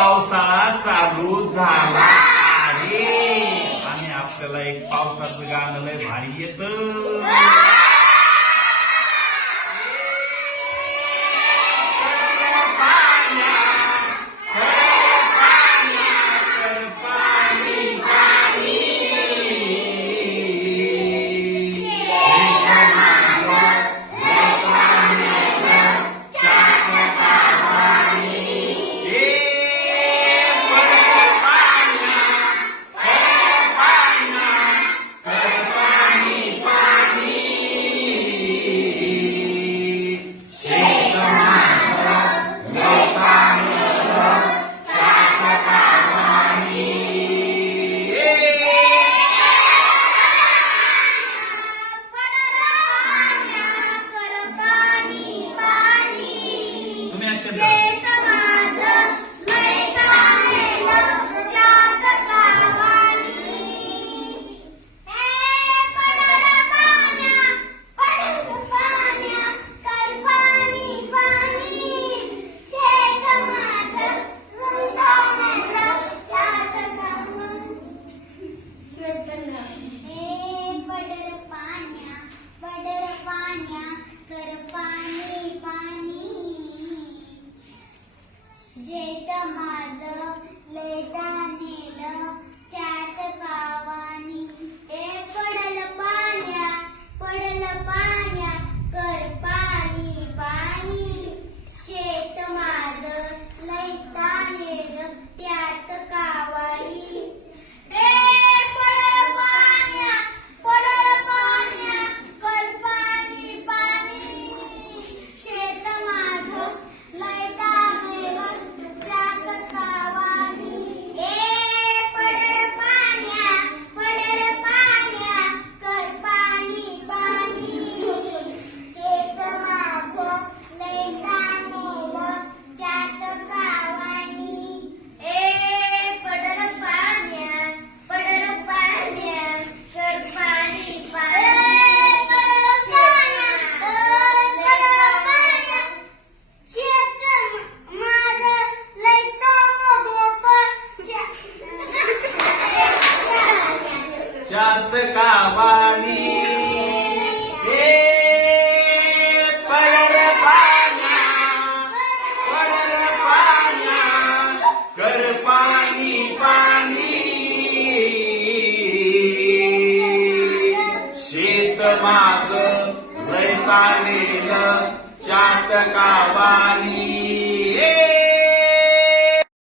पावसाळा चालू झाला आणि आपल्याला एक पावसाचं गाणं लय भारी येत. माझं लेटा नेलं चाट का जात गावानी हे पडल पाना माझ लय पाणील चात गावानी